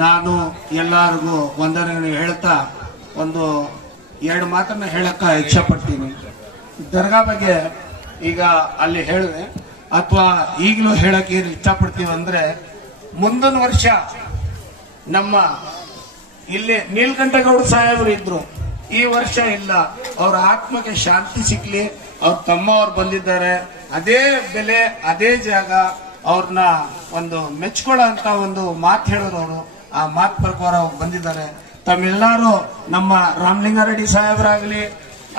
ನಾನು ಎಲ್ಲರಿಗೂ ವಂದನೆಗಳು ಹೇಳ್ತಾ ಒಂದು ಎರಡು ಮಾತನ್ನ ಹೇಳಕ್ಕ ಇಚ್ಛೆ ಪಡ್ತೀನಿ. ದರ್ಗಾ ಬಗ್ಗೆ ಈಗ ಅಲ್ಲಿ ಹೇಳಿದೆ ಅಥವಾ ಈಗಲೂ ಹೇಳಕ್ಕೆ ಏನು ಇಷ್ಟಪಡ್ತೀವಿ ಅಂದ್ರೆ, ಮುಂದಿನ ವರ್ಷ ನಮ್ಮ ಇಲ್ಲಿ ನೀಲಕಂಠಗೌಡ ಸಾಹೇಬರು ಇದ್ರು, ಈ ವರ್ಷ ಇಲ್ಲ. ಅವ್ರ ಆತ್ಮಕ್ಕೆ ಶಾಂತಿ ಸಿಕ್ಲಿ. ಅವ್ರ ತಮ್ಮವ್ರು ಬಂದಿದ್ದಾರೆ, ಅದೇ ಬೆಲೆ ಅದೇ ಜಾಗ, ಅವ್ರನ್ನ ಒಂದು ಮೆಚ್ಕೊಳ್ಳೋ ಅಂತ ಒಂದು ಮಾತು ಹೇಳಿದ್ರು. ಅವರು ಆ ಮಾತು ಪ್ರಕಾರ ಬಂದಿದ್ದಾರೆ. ತಮ್ಮೆಲ್ಲರೂ ನಮ್ಮ ರಾಮಲಿಂಗಾರೆಡ್ಡಿ ಸಾಹೇಬರಾಗ್ಲಿ,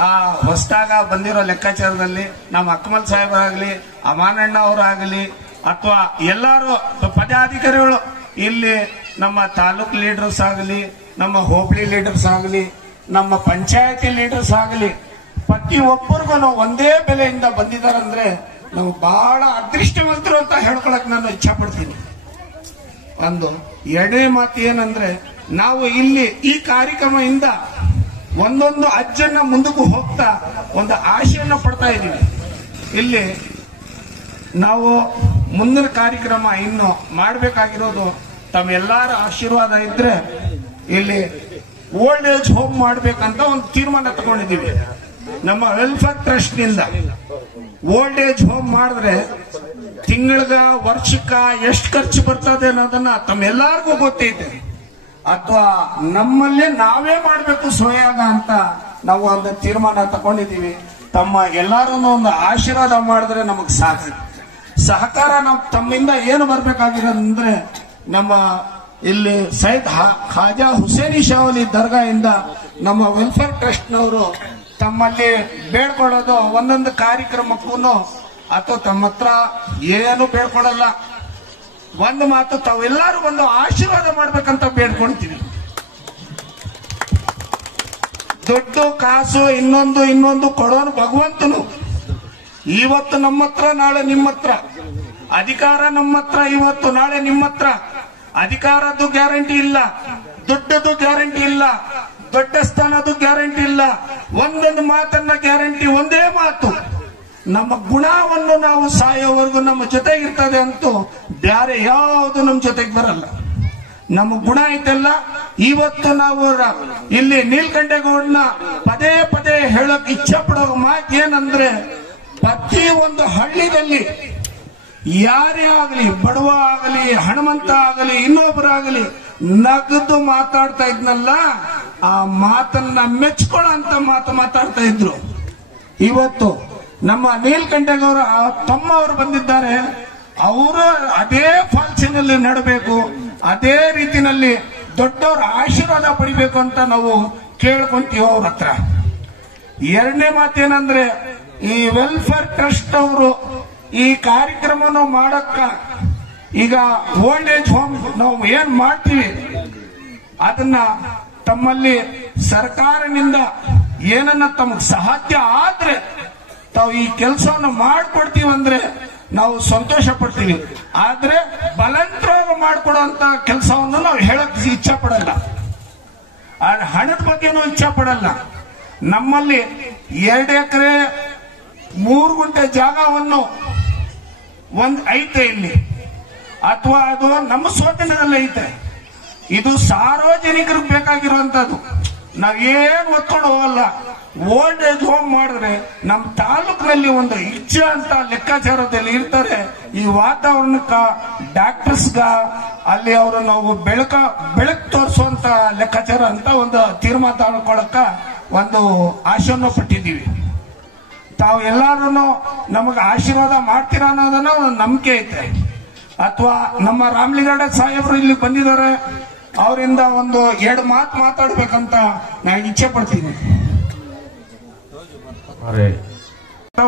ಆ ಹೊಸದಾಗ ಬಂದಿರೋ ಲೆಕ್ಕಾಚಾರದಲ್ಲಿ ನಮ್ಮ ಅಕ್ಮಲ್ ಸಾಹೇಬರಾಗ್ಲಿ, ಅಮಾನಣ್ಣ ಅವರಾಗಲಿ, ಅಥವಾ ಎಲ್ಲರೂ ಪದಾಧಿಕಾರಿಗಳು ಇಲ್ಲಿ ನಮ್ಮ ತಾಲೂಕ್ ಲೀಡರ್ಸ್ ಆಗಲಿ, ನಮ್ಮ ಹೋಬಳಿ ಲೀಡರ್ಸ್ ಆಗಲಿ, ನಮ್ಮ ಪಂಚಾಯತಿ ಲೀಡರ್ಸ್ ಆಗಲಿ, ಪ್ರತಿಯೊಬ್ಬರಿಗೂ ಒಂದೇ ಬೆಲೆಯಿಂದ ಬಂದಿದ್ದಾರಂದ್ರೆ ನಾವು ಬಹಳ ಅದೃಷ್ಟವಂತರು ಅಂತ ಹೇಳ್ಕೊಳಕ್ ನಾನು ಇಚ್ಛೆ ಪಡ್ತೀನಿ. ಒಂದು ಎರಡನೇ ಮಾತು ಏನಂದ್ರೆ, ನಾವು ಇಲ್ಲಿ ಈ ಕಾರ್ಯಕ್ರಮದಿಂದ ಒಂದೊಂದು ಅಜ್ಜನ್ನ ಮುಂದಕ್ಕೂ ಹೋಗ್ತಾ ಒಂದು ಆಶೆಯನ್ನ ಪಡ್ತಾ ಇದ್ದೀವಿ. ಇಲ್ಲಿ ನಾವು ಮುಂದಿನ ಕಾರ್ಯಕ್ರಮ ಇನ್ನು ಮಾಡಬೇಕಾಗಿರೋದು ತಮ್ಮೆಲ್ಲರ ಆಶೀರ್ವಾದ ಇದ್ರೆ, ಇಲ್ಲಿ ಓಲ್ಡ್ ಏಜ್ ಹೋಮ್ ಮಾಡ್ಬೇಕಂತ ಒಂದು ತೀರ್ಮಾನ ತಗೊಂಡಿದ್ದೀವಿ. ನಮ್ಮ ವೆಲ್ಫೇರ್ ಟ್ರಸ್ಟ್ ನಿಂದ ಓಲ್ಡ್ ಏಜ್ ಹೋಮ್ ಮಾಡಿದ್ರೆ ತಿಂಗಳಿಗೆ ವರ್ಷಕ್ಕ ಎಷ್ಟು ಖರ್ಚು ಬರ್ತದೆ ಅನ್ನೋದನ್ನ ತಮ್ಮೆಲ್ಲರಿಗೂ ಗೊತ್ತೈತೆ. ಅಥವಾ ನಮ್ಮಲ್ಲೇ ನಾವೇ ಮಾಡಬೇಕು ಸ್ವಯಾಗ ಅಂತ ನಾವು ಒಂದು ತೀರ್ಮಾನ ತಗೊಂಡಿದ್ದೀವಿ. ತಮ್ಮ ಎಲ್ಲರೂ ಒಂದು ಆಶೀರ್ವಾದ ಮಾಡಿದ್ರೆ ನಮಗ್ ಸಾಕು. ಸಹಕಾರ ನಾವು ತಮ್ಮಿಂದ ಏನು ಬರ್ಬೇಕಾಗಿರೋದಂದ್ರೆ, ನಮ್ಮ ಇಲ್ಲಿ ಸೈಯದ್ ಖಾಜಾ ಹುಸೇನಿ ಶಾವಲಿ ದರ್ಗಾ ಇಂದ ನಮ್ಮ ವೆಲ್ಫೇರ್ ಟ್ರಸ್ಟ್ನವರು ತಮ್ಮಲ್ಲಿ ಬೇಡ್ಕೊಳ್ಳೋದು, ಒಂದೊಂದು ಕಾರ್ಯಕ್ರಮಕ್ಕೂ ಅಥವಾ ತಮ್ಮ ಹತ್ರ ಏನು ಬೇಡ್ಕೊಳ್ಳಲ್ಲ, ಒಂದು ಮಾತು ತಾವೆಲ್ಲರೂ ಒಂದು ಆಶೀರ್ವಾದ ಮಾಡ್ಬೇಕಂತ ಬೇಡ್ಕೊಳ್ತೀವಿ. ದುಡ್ಡು ಕಾಸು ಇನ್ನೊಂದು ಕೊಡೋನು ಭಗವಂತನು. ಇವತ್ತು ನಮ್ಮ ಹತ್ರ, ನಾಳೆ ನಿಮ್ಮ ಹತ್ರ. ಅಧಿಕಾರ ನಮ್ಮ ಹತ್ರ ಇವತ್ತು, ನಾಳೆ ನಿಮ್ಮ ಹತ್ರ. ಅಧಿಕಾರದ್ದು ಗ್ಯಾರಂಟಿ ಇಲ್ಲ, ದುಡ್ಡದು ಗ್ಯಾರಂಟಿ ಇಲ್ಲ, ದೊಡ್ಡ ಸ್ಥಾನದ್ದು ಗ್ಯಾರಂಟಿ ಇಲ್ಲ. ಒಂದೊಂದು ಮಾತನ್ನ ಗ್ಯಾರಂಟಿ ಒಂದೇ ಮಾತು, ನಮ್ಮ ಗುಣವನ್ನು ನಾವು ಸಾಯೋವರೆಗೂ ನಮ್ಮ ಜೊತೆಗಿರ್ತದೆ ಅಂತೂ ಬ್ಯಾರೆ ಯಾವುದು ನಮ್ಮ ಜೊತೆಗೆ ಬರಲ್ಲ. ನಮ್ಮ ಗುಣ ಐತಲ್ಲ. ಇವತ್ತು ನಾವು ಇಲ್ಲಿ ನೀಲಕಂಠೇಗೌಡನ ಪದೇ ಪದೇ ಹೇಳಕ್ ಇಚ್ಛೆ ಪಡೋ ಮಾತು ಏನಂದ್ರೆ, ಪ್ರತಿ ಒಂದು ಹಳ್ಳಿದಲ್ಲಿ ಯಾರೇ ಆಗಲಿ, ಬಡವ ಆಗಲಿ, ಹಣಮಂತ ಆಗಲಿ, ಇನ್ನೊಬ್ಬರಾಗಲಿ, ನಗದು ಮಾತಾಡ್ತಾ ಇದ್ನಲ್ಲ, ಆ ಮಾತನ್ನ ಮೆಚ್ಕೊಳ್ಳೋ ಅಂತ ಮಾತು ಮಾತಾಡ್ತಾ ಇದ್ರು. ಇವತ್ತು ನಮ್ಮ ನೀಲಕಂಠೇಗೌಡ ತಮ್ಮವರು ಬಂದಿದ್ದಾರೆ. ಅವರು ಅದೇ ಫಾಲ್ಸಿನಲ್ಲಿ ನಡಬೇಕು, ಅದೇ ರೀತಿನಲ್ಲಿ ದೊಡ್ಡವರ ಆಶೀರ್ವಾದ ಪಡಿಬೇಕು ಅಂತ ನಾವು ಕೇಳ್ಕೊಂತೀವಿ ಅವ್ರ ಹತ್ರ. ಎರಡನೇ ಮಾತೇನಂದ್ರೆ, ಈ ವೆಲ್ಫೇರ್ ಟ್ರಸ್ಟ್ ಅವರು ಈ ಕಾರ್ಯಕ್ರಮ ಮಾಡಕ್ಕ, ಈಗ ಓಲ್ಡ್ ಏಜ್ ಹೋಮ್ ನಾವು ಏನ್ ಮಾಡ್ತೀವಿ ಅದನ್ನ ತಮ್ಮಲ್ಲಿ ಸರ್ಕಾರದಿಂದ ಏನನ್ನ ತಮಗೆ ಸಾಧ್ಯ ಆದ್ರೆ ತಾವು ಈ ಕೆಲಸವನ್ನು ಮಾಡ್ಕೊಡ್ತೀವಂದ್ರೆ ನಾವು ಸಂತೋಷ ಪಡ್ತೀವಿ. ಆದ್ರೆ ಬಲಂತರವಾಗಿ ಮಾಡ್ಕೊಡುವಂತ ಕೆಲಸವನ್ನು ನಾವು ಹೇಳಕ್ ಇಚ್ಛೆ ಪಡಲ್ಲ, ಹಣದ ಬಗ್ಗೆನೂ ಇಚ್ಛೆ ಪಡಲ್ಲ. ನಮ್ಮಲ್ಲಿ 2 ಎಕರೆ 3 ಗುಂಟೆ ಜಾಗವನ್ನು ಐತೆ ಇಲ್ಲಿ, ಅಥವಾ ಅದು ನಮ್ಮ ಸ್ವಾಧೀನದಲ್ಲಿ ಐತೆ. ಇದು ಸಾರ್ವಜನಿಕರಿಗೆ ಬೇಕಾಗಿರುವಂತದ್ದು. ನಾವೇನ್ ಒತ್ಕೊಂಡು ಹೋಗಲ್ಲ. ಓಲ್ಡ್ ಏಜ್ ಹೋಮ್ ಮಾಡಿದ್ರೆ ನಮ್ಮ ತಾಲೂಕಿನಲ್ಲಿ ಒಂದು ಇಚ್ಛೆ ಅಂತ ಲೆಕ್ಕಾಚಾರದಲ್ಲಿ ಇರ್ತಾರೆ. ಈ ವಾತಾವರಣಕ್ಕ ಡಾಕ್ಟರ್ಸ್ಗ ಅಲ್ಲಿ ಅವರು ನಾವು ಬೆಳಕು ತೋರಿಸುವಂತ ಲೆಕ್ಕಾಚಾರ ಅಂತ ಒಂದು ತೀರ್ಮಾನ ತಗೊಳಕ ಒಂದು ಆಶೆಯನ್ನು ಪಟ್ಟಿದ್ದೀವಿ. ತಾವು ಎಲ್ಲಾರು ನಮಗೆ ಆಶೀರ್ವಾದ ಮಾಡ್ತೀರಾ ಅನ್ನೋದನ್ನ ಒಂದು ನಂಬಿಕೆ ಐತೆ. ಅಥವಾ ನಮ್ಮ ರಾಮಲಿಂಗೌಡ ಸಾಹೇಬರು ಇಲ್ಲಿ ಬಂದಿದ್ದಾರೆ, ಅವರಿಂದ ಒಂದು 2 ಮಾತು ಮಾತಾಡ್ಬೇಕಂತ ನಾನು ಇಚ್ಛೆ ಪಡ್ತೀನಿ.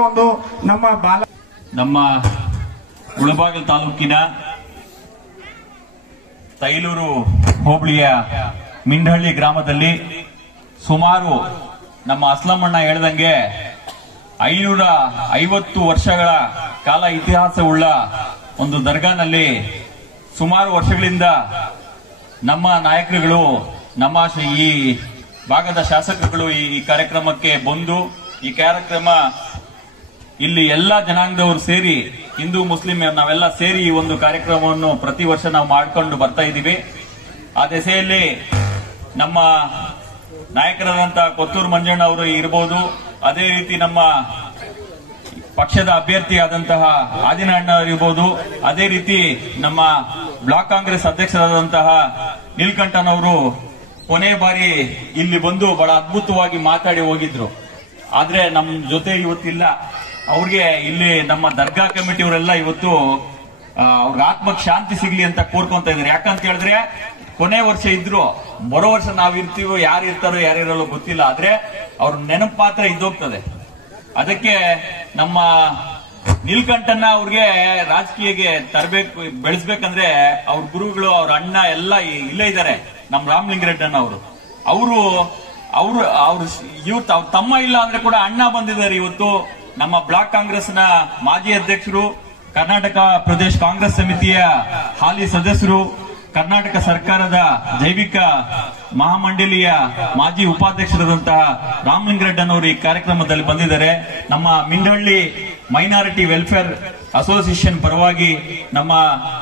ಒಂದು ನಮ್ಮ ಮುಳಬಾಗಿಲು ತಾಲೂಕಿನ ತೈಲೂರು ಹೋಬಳಿಯ ಮಿಂಡಹಳ್ಳಿ ಗ್ರಾಮದಲ್ಲಿ ಸುಮಾರು ನಮ್ಮ ಅಸ್ಲಮಣ್ಣ ಹೇಳ್ದಂಗೆ 550 ವರ್ಷಗಳ ಕಾಲ ಇತಿಹಾಸವುಳ್ಳ ಒಂದು ದರ್ಗಾನಲ್ಲಿ ಸುಮಾರು ವರ್ಷಗಳಿಂದ ನಮ್ಮ ನಾಯಕರುಗಳು, ನಮ್ಮ ಈ ಭಾಗದ ಶಾಸಕರುಗಳು ಈ ಕಾರ್ಯಕ್ರಮಕ್ಕೆ ಬಂದು, ಈ ಕಾರ್ಯಕ್ರಮ ಇಲ್ಲಿ ಎಲ್ಲಾ ಜನಾಂಗದವರು ಸೇರಿ, ಹಿಂದೂ ಮುಸ್ಲಿಂ ನಾವೆಲ್ಲ ಸೇರಿ ಈ ಒಂದು ಕಾರ್ಯಕ್ರಮವನ್ನು ಪ್ರತಿ ವರ್ಷ ನಾವು ಮಾಡ್ಕೊಂಡು ಬರ್ತಾ ಇದ್ದೀವಿ. ಆ ದೆಸೆಯಲ್ಲಿ ನಮ್ಮ ನಾಯಕರಾದಂತಹ ಕೊತ್ತೂರು ಮಂಜಣ್ಣ ಅವರು ಇರಬಹುದು, ಅದೇ ರೀತಿ ನಮ್ಮ ಪಕ್ಷದ ಅಭ್ಯರ್ಥಿಯಾದಂತಹ ಆದಿನಾರಾಯಣ ಇರಬಹುದು, ಅದೇ ರೀತಿ ನಮ್ಮ ಬ್ಲಾಕ್ ಕಾಂಗ್ರೆಸ್ ಅಧ್ಯಕ್ಷರಾದಂತಹ ನೀಲಕಂಠನವರು ಕೊನೆ ಬಾರಿ ಇಲ್ಲಿ ಬಂದು ಬಹಳ ಅದ್ಭುತವಾಗಿ ಮಾತಾಡಿ ಹೋಗಿದ್ರು. ಆದ್ರೆ ನಮ್ಮ ಜೊತೆ ಇವತ್ತಿಲ್ಲ. ಅವ್ರಿಗೆ ಇಲ್ಲಿ ನಮ್ಮ ದರ್ಗಾ ಕಮಿಟಿಯವರೆಲ್ಲ ಇವತ್ತು ಅವ್ರ ಆತ್ಮಕ್ಕೆ ಶಾಂತಿ ಸಿಗ್ಲಿ ಅಂತ ಕೋರ್ಕೊಂತ ಇದ್ದಾರೆ. ಯಾಕಂತ ಹೇಳಿದ್ರೆ ಕೊನೆ ವರ್ಷ ಇದ್ರು, ಬರೋ ವರ್ಷ ನಾವ್ ಇರ್ತೀವೋ, ಯಾರು ಇರ್ತಾರೋ ಯಾರಿರಲ್ಲೋ ಗೊತ್ತಿಲ್ಲ, ಆದ್ರೆ ಅವ್ರ ನೆನಪು ಮಾತ್ರ ಇದ್ದೋಗ್ತದೆ. ಅದಕ್ಕೆ ನಮ್ಮ ನೀಲಕಂಠನ ಅವ್ರಿಗೆ ರಾಜಕೀಯಕ್ಕೆ ತರಬೇಕು, ಬೆಳೆಸ್ಬೇಕಂದ್ರೆ ಅವ್ರ ಗುರುಗಳು, ಅವ್ರ ಅಣ್ಣ ಎಲ್ಲ ಇಲ್ಲೇ ಇದ್ದಾರೆ. ನಮ್ ರಾಮಲಿಂಗರೆಡ್ಡಣ್ಣ ಅವರು ಇವತ್ತು ಅವ್ರ ತಮ್ಮ ಇಲ್ಲ ಅಂದ್ರೆ ಕೂಡ ಅಣ್ಣ ಬಂದಿದ್ದಾರೆ. ಇವತ್ತು ನಮ್ಮ ಬ್ಲಾಕ್ ಕಾಂಗ್ರೆಸ್ನ ಮಾಜಿ ಅಧ್ಯಕ್ಷರು, ಕರ್ನಾಟಕ ಪ್ರದೇಶ ಕಾಂಗ್ರೆಸ್ ಸಮಿತಿಯ ಹಾಲಿ ಸದಸ್ಯರು, ಕರ್ನಾಟಕ ಸರ್ಕಾರದ ಜೈವಿಕ ಮಹಾಮಂಡಳಿಯ ಮಾಜಿ ಉಪಾಧ್ಯಕ್ಷರಾದಂತಹ ರಾಮಲಿಂಗರೆಡ್ಡನವರು ಈ ಕಾರ್ಯಕ್ರಮದಲ್ಲಿ ಬಂದಿದ್ದಾರೆ. ನಮ್ಮ ಮಿಂಡಹಳ್ಳಿ ಮೈನಾರಿಟಿ ವೆಲ್ಫೇರ್ ಅಸೋಸಿಯೇಷನ್ ಪರವಾಗಿ, ನಮ್ಮ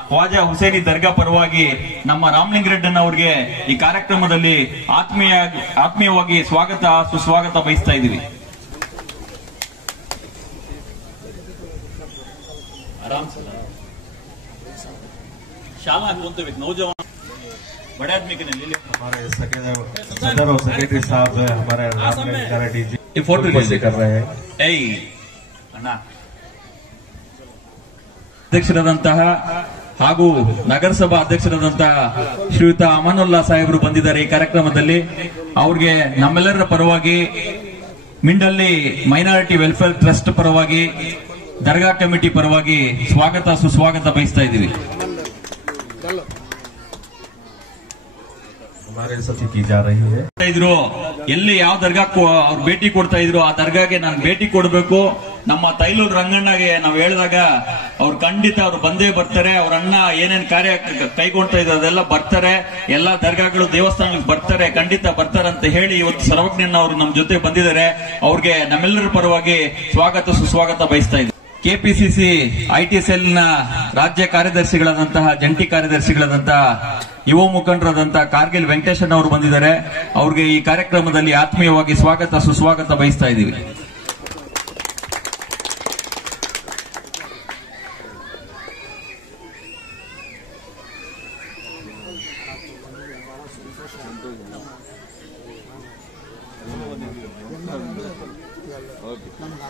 ಖ್ವಾಜಾ ಹುಸೇನಿ ದರ್ಗಾ ಪರವಾಗಿ ನಮ್ಮ ರಾಮಲಿಂಗರೆಡ್ಡನವರಿಗೆ ಈ ಕಾರ್ಯಕ್ರಮದಲ್ಲಿ ಆತ್ಮೀಯವಾಗಿ ಸ್ವಾಗತ ಸುಸ್ವಾಗತ ಬಯಸ್ತಾ ಇದ್ದೀವಿ. शाला बोलते नौजवान बड़े आदमी के लिए हमारे सदर और सेक्रेटरी साहब हमारे ये फोटो कर रहे हैं. ಅಣ್ಣ ಅಧ್ಯಕ್ಷರಾದಂತಹ ಹಾಗೂ ನಗರಸಭಾ ಅಧ್ಯಕ್ಷರಾದಂತಹ ಶ್ರೀಯುತ ಅಮಾನುಲ್ಲಾ ಸಾಹೇಬರು ಬಂದಿದ್ದಾರೆ ಈ ಕಾರ್ಯಕ್ರಮದಲ್ಲಿ. ಅವ್ರಿಗೆ ನಮ್ಮೆಲ್ಲರ ಪರವಾಗಿ, ಮಿಂಡಲ್ಲಿ ಮೈನಾರಿಟಿ ವೆಲ್ಫೇರ್ ಟ್ರಸ್ಟ್ ಪರವಾಗಿ, ದರ್ಗಾ ಕಮಿಟಿ ಪರವಾಗಿ ಸ್ವಾಗತ ಸುಸ್ವಾಗತ ಬಯಸ್ತಾ ಇದ್ದೀವಿ. ಎಲ್ಲಿ ಯಾವ ದರ್ಗಾಕ್ಕೂ ಅವ್ರು ಭೇಟಿ ಕೊಡ್ತಾ ಇದ್ರು, ಆ ದರ್ಗಾಗೆ ನಾನು ಭೇಟಿ ಕೊಡಬೇಕು. ನಮ್ಮ ತೈಲೂರು ರಂಗಣ್ಣಗೆ ನಾವು ಹೇಳಿದಾಗ ಅವ್ರು ಖಂಡಿತ ಅವ್ರು ಬಂದೇ ಬರ್ತಾರೆ. ಅವ್ರ ಅಣ್ಣ ಏನೇನ್ ಕಾರ್ಯ ಕೈಗೊಳ್ತಾ ಇದ್ರು ಅದೆಲ್ಲ ಬರ್ತಾರೆ. ಎಲ್ಲಾ ದರ್ಗಾಗಳು ದೇವಸ್ಥಾನಕ್ಕೆ ಬರ್ತಾರೆ, ಖಂಡಿತ ಬರ್ತಾರೆ ಅಂತ ಹೇಳಿ ಇವತ್ತು ಸರ್ವಜ್ಞಣ್ಣ ಅವರು ನಮ್ಮ ಜೊತೆ ಬಂದಿದ್ದಾರೆ. ಅವ್ರಿಗೆ ನಮ್ಮೆಲ್ಲರ ಪರವಾಗಿ ಸ್ವಾಗತ ಸುಸ್ವಾಗತ ಬಯಸ್ತಾ ಇದ್ದೀವಿ. ಕೆಪಿಸಿಸಿ ಐಟಿ ಸೆಲ್ನ ರಾಜ್ಯ ಕಾರ್ಯದರ್ಶಿಗಳಾದಂತಹ, ಜಂಟಿ ಕಾರ್ಯದರ್ಶಿಗಳಾದಂತಹ, ಯುವ ಮುಖಂಡರಾದಂತಹ ಕಾರ್ಗಿಲ್ ವೆಂಕಟೇಶನ್ ಅವರು ಬಂದಿದ್ದಾರೆ. ಅವ್ರಿಗೆ ಈ ಕಾರ್ಯಕ್ರಮದಲ್ಲಿ ಆತ್ಮೀಯವಾಗಿ ಸ್ವಾಗತ ಸುಸ್ವಾಗತ ಬಯಸ್ತಾ ಇದ್ದೀವಿ.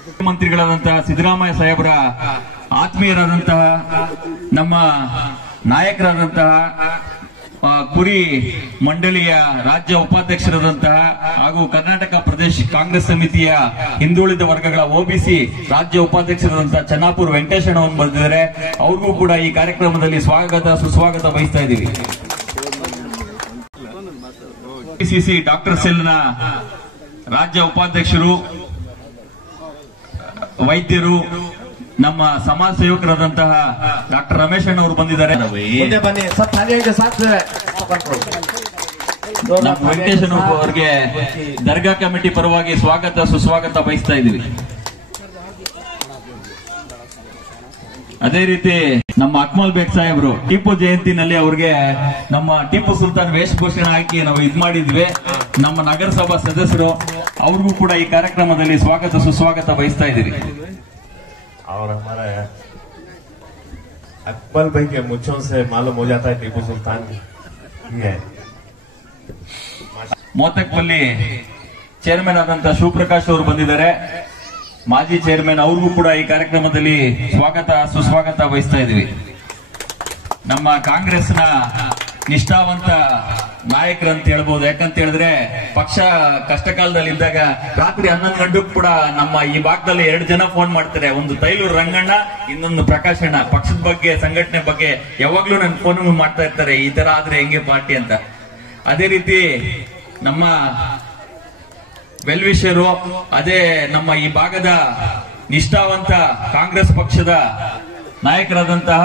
ಮುಖ್ಯಮಂತ್ರಿಗಳಾದಂತಹ ಸಿದ್ದರಾಮಯ್ಯ ಸಾಹೇಬರ ಆತ್ಮೀಯರಾದಂತಹ, ನಮ್ಮ ನಾಯಕರಾದಂತಹ, ಕುರಿ ಮಂಡಳಿಯ ರಾಜ್ಯ ಉಪಾಧ್ಯಕ್ಷರಾದಂತಹ ಹಾಗೂ ಕರ್ನಾಟಕ ಪ್ರದೇಶ ಕಾಂಗ್ರೆಸ್ ಸಮಿತಿಯ ಹಿಂದುಳಿದ ವರ್ಗಗಳ ಒಬಿಸಿ ರಾಜ್ಯ ಉಪಾಧ್ಯಕ್ಷರಾದಂತಹ ಚನ್ನಾಪುರ ವೆಂಕಟೇಶಣ್ಣ ಅವರು ಬಂದಿದ್ದಾರೆ. ಅವ್ರಿಗೂ ಕೂಡ ಈ ಕಾರ್ಯಕ್ರಮದಲ್ಲಿ ಸ್ವಾಗತ ಸುಸ್ವಾಗತ ಬಯಸ್ತಾ ಇದ್ದೀವಿ. ಕೆಪಿಸಿಸಿ ಡಾಕ್ಟರ್ ಸೆಲ್ನ ರಾಜ್ಯ ಉಪಾಧ್ಯಕ್ಷರು, ವೈದ್ಯರು, ನಮ್ಮ ಸಮಾಜ ಸೇವಕರಾದಂತಹ ಡಾಕ್ಟರ್ ರಮೇಶ್ ಅಣ್ಣ ಅವರು ಬಂದಿದ್ದಾರೆ. ನಮ್ಮ ವೆಂಕಟೇಶನ್ ಅವರಿಗೆ ದರ್ಗಾ ಕಮಿಟಿ ಪರವಾಗಿ ಸ್ವಾಗತ ಸುಸ್ವಾಗತ ಬಯಸ್ತಾ ಇದ್ದೀವಿ. ಅದೇ ರೀತಿ ನಮ್ಮ ಅಕ್ಮಲ್ ಬೇಗ್ ಸಾಹೇಬ್ರು ಟಿಪ್ಪು ಜಯಂತಿನಲ್ಲಿ ಅವ್ರಿಗೆ ನಮ್ಮ ಟಿಪ್ಪು ಸುಲ್ತಾನ್ ವೇಷಭೂಷಣ ಹಾಕಿ ನಾವು ಇದ್ ಮಾಡಿದ್ವಿ. ನಮ್ಮ ನಗರಸಭಾ ಸದಸ್ಯರು, ಅವ್ರಿಗೂ ಕೂಡ ಈ ಕಾರ್ಯಕ್ರಮದಲ್ಲಿ ಸ್ವಾಗತ ಸುಸ್ವಾಗತ ಬಯಸ್ತಾ ಇದ್ದೀವಿ. और हमारा अकबर भाई के मुच्छों से मालूम हो जाता है टीपू सुल्तान ही है. ಮೋತಕ್ಪಲ್ಲಿ ಚೇರ್ಮನ್ ಆದಂತಹ ಶಿವಪ್ರಕಾಶ್ ಅವರು ಬಂದಿದ್ದಾರೆ, ಮಾಜಿ ಚೇರ್ಮನ್. ಅವ್ರಿಗೂ ಕೂಡ ಈ ಕಾರ್ಯಕ್ರಮದಲ್ಲಿ ಸ್ವಾಗತ ಸುಸ್ವಾಗತ ಬಯಸ್ತಾ ಇದ್ದೀವಿ. ನಮ್ಮ ಕಾಂಗ್ರೆಸ್ನ ನಿಷ್ಠಾವಂತ ನಾಯಕರಂತ ಹೇಳ್ಬೋದು. ಯಾಕಂತ ಹೇಳಿದ್ರೆ ಪಕ್ಷ ಕಷ್ಟ ಕಾಲದಲ್ಲಿ ಇದ್ದಾಗ ರಾತ್ರಿ 11 ಗಂಟೆಗೂ ಕೂಡ ನಮ್ಮ ಈ ಭಾಗದಲ್ಲಿ 2 ಜನ ಫೋನ್ ಮಾಡ್ತಾರೆ. ಒಂದು ತೈಲೂರು ರಂಗಣ್ಣ, ಇನ್ನೊಂದು ಪ್ರಕಾಶ್ ಅಣ್ಣ. ಪಕ್ಷದ ಬಗ್ಗೆ, ಸಂಘಟನೆ ಬಗ್ಗೆ ಯಾವಾಗ್ಲೂ ನನ್ ಫೋನ್ ಮಾಡ್ತಾ ಇರ್ತಾರೆ, ಈ ತರ ಆದ್ರೆ ಹೆಂಗೆ ಪಾರ್ಟಿ ಅಂತ. ಅದೇ ರೀತಿ ನಮ್ಮ ವೆಲ್ವಿಷರು, ಅದೇ ನಮ್ಮ ಈ ಭಾಗದ ನಿಷ್ಠಾವಂತ ಕಾಂಗ್ರೆಸ್ ಪಕ್ಷದ ನಾಯಕರಾದಂತಹ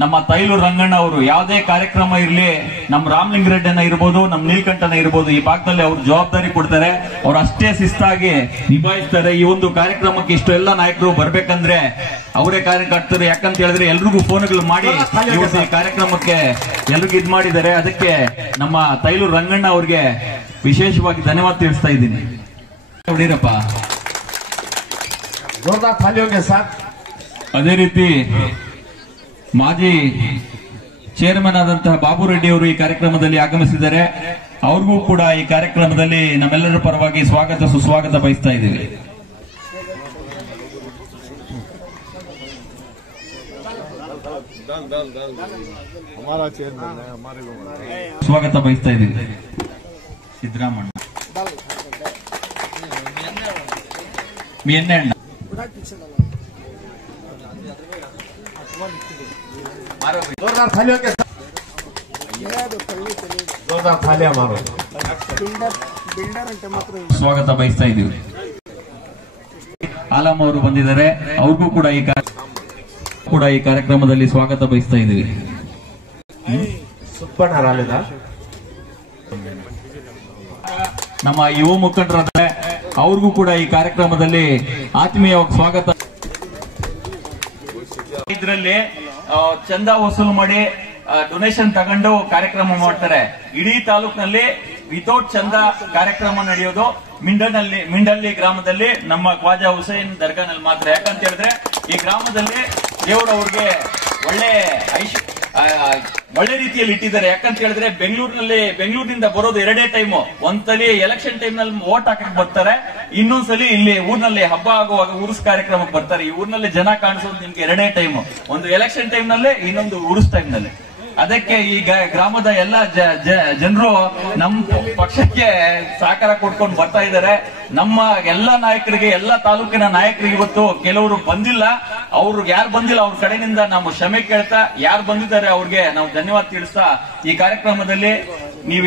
ನಮ್ಮ ತೈಲೂರು ರಂಗಣ್ಣ ಅವರು ಯಾವುದೇ ಕಾರ್ಯಕ್ರಮ ಇರಲಿ, ನಮ್ಮ ರಾಮಲಿಂಗರೆಡ್ಡಿನ ಇರ್ಬೋದು, ನಮ್ಮ ನೀಲಕಂಠನ ಇರ್ಬೋದು, ಈ ಭಾಗದಲ್ಲಿ ಅವ್ರು ಜವಾಬ್ದಾರಿ ಕೊಡ್ತಾರೆ. ಅವ್ರು ಅಷ್ಟೇ ಶಿಸ್ತಾಗಿ ನಿಭಾಯಿಸ್ತಾರೆ. ಈ ಒಂದು ಕಾರ್ಯಕ್ರಮಕ್ಕೆ ಇಷ್ಟೆಲ್ಲ ನಾಯಕರು ಬರ್ಬೇಕಂದ್ರೆ ಅವರೇ ಕಾರ್ಯಕರ್ತರು. ಯಾಕಂತ ಹೇಳಿದ್ರೆ ಎಲ್ರಿಗೂ ಫೋನ್ಗಳು ಮಾಡಿ ಇವತ್ತು ಈ ಕಾರ್ಯಕ್ರಮಕ್ಕೆ ಎಲ್ರಿಗೂ ಇದ್ ಮಾಡಿದ್ದಾರೆ. ಅದಕ್ಕೆ ನಮ್ಮ ತೈಲೂರು ರಂಗಣ್ಣ ಅವ್ರಿಗೆ ವಿಶೇಷವಾಗಿ ಧನ್ಯವಾದ ತಿಳಿಸ್ತಾ ಇದ್ದೀನಿ. ನೋಡಿರಪ್ಪ, जोरदार थालियों के साथ ಅದೇ ರೀತಿ ಮಾಜಿ ಚೇರ್ಮನ್ ಆದಂತಹ ಬಾಬು ರೆಡ್ಡಿ ಅವರು ಈ ಕಾರ್ಯಕ್ರಮದಲ್ಲಿ ಆಗಮಿಸಿದ್ದಾರೆ. ಅವ್ರಿಗೂ ಕೂಡ ಈ ಕಾರ್ಯಕ್ರಮದಲ್ಲಿ ನಮ್ಮೆಲ್ಲರ ಪರವಾಗಿ ಸ್ವಾಗತ ಸುಸ್ವಾಗತ ಬಯಸ್ತಾ ಇದ್ದೀವಿ. ಸ್ವಾಗತ ಬಯಸ್ತಾ ಇದ್ದೀವಿ. ಸಿದ್ದರಾಮಣ್ಣ మీ ఎన్నే అన్న जोरदार थालियों के साथ जोरदार थालियां मारो. ಸ್ವಾಗತ ಬಯಸ್ತಾ ಇದ್ದೀವಿ. ಆಲಂ ಅವರು ಬಂದಿದ್ದಾರೆ. ಅವ್ರಿಗೂ ಕೂಡ ಈ ಕಾರ್ಯಕ್ರಮದಲ್ಲಿ ಸ್ವಾಗತ ಬಯಸ್ತಾ ಇದ್ದೀವಿ. ಸುಬ್ಬಣ್ಣ ರಾಲಿದ ನಮ್ಮ ಯುವ ಮುಖಂಡರಾದರೆ ಅವ್ರಿಗೂ ಕೂಡ ಈ ಕಾರ್ಯಕ್ರಮದಲ್ಲಿ ಆತ್ಮೀಯವಾಗಿ ಸ್ವಾಗತ. ಇದರಲ್ಲಿ ಚಂದ ವಸೂಲು ಮಾಡಿ ಡೊನೇಷನ್ ತಗೊಂಡು ಕಾರ್ಯಕ್ರಮ ಮಾಡ್ತಾರೆ. ಇಡೀ ತಾಲೂಕಿನಲ್ಲಿ ವಿತೌಟ್ ಚಂದ ಕಾರ್ಯಕ್ರಮ ನಡೆಯೋದು ಮಿಂಡಳ್ಳಿ ಗ್ರಾಮದಲ್ಲಿ ನಮ್ಮ ಖ್ವಾಜಾ ಹುಸೇನ್ ದರ್ಗಾನಲ್ಲಿ ಮಾತ್ರ. ಯಾಕಂತ ಹೇಳಿದ್ರೆ ಈ ಗ್ರಾಮದಲ್ಲಿ ದೇವರು ಅವ್ರಿಗೆ ಒಳ್ಳೆ ರೀತಿಯಲ್ಲಿ ಇಟ್ಟಿದ್ದಾರೆ. ಯಾಕಂತ ಹೇಳಿದ್ರೆ ಬೆಂಗಳೂರಿನಿಂದ ಬರೋದು ಎರಡೇ ಟೈಮು. ಒಂದ್ಸಲಿ ಎಲೆಕ್ಷನ್ ಟೈಮ್ ನಲ್ಲಿ ವೋಟ್ ಹಾಕಕ್ ಬರ್ತಾರೆ, ಇನ್ನೊಂದ್ಸಲಿ ಇಲ್ಲಿ ಊರಿನಲ್ಲಿ ಹಬ್ಬ ಆಗುವಾಗ ಉರುಸ್ ಕಾರ್ಯಕ್ರಮಕ್ಕೆ ಬರ್ತಾರೆ. ಈ ಊರಿನಲ್ಲಿ ಜನ ಕಾಣಿಸೋದು ನಿಮ್ಗೆ ಎರಡೇ ಟೈಮು, ಒಂದು ಎಲೆಕ್ಷನ್ ಟೈಮ್ ನಲ್ಲಿ, ಇನ್ನೊಂದು ಉರುಸ್ ಟೈಮ್ ನಲ್ಲಿ. ಅದಕ್ಕೆ ಈ ಗ್ರಾಮದ ಎಲ್ಲ ಜನರು ನಮ್ಮ ಪಕ್ಷಕ್ಕೆ ಸಹಕಾರ ಕೊಡ್ಕೊಂಡು ಬರ್ತಾ ಇದ್ದಾರೆ. ನಮ್ಮ ಎಲ್ಲ ನಾಯಕರಿಗೆ, ಎಲ್ಲ ತಾಲೂಕಿನ ನಾಯಕರಿಗೆ ಇವತ್ತು ಕೆಲವರು ಬಂದಿಲ್ಲ. ಅವ್ರು ಯಾರು ಬಂದಿಲ್ಲ ಅವ್ರ ಕಡೆಯಿಂದ ನಾವು ಕ್ಷಮೆ ಕೇಳ್ತಾ, ಯಾರು ಬಂದಿದ್ದಾರೆ ಅವ್ರಿಗೆ ನಾವು ಧನ್ಯವಾದ ತಿಳಿಸ್ತಾ ಈ ಕಾರ್ಯಕ್ರಮದಲ್ಲಿ ನೀವು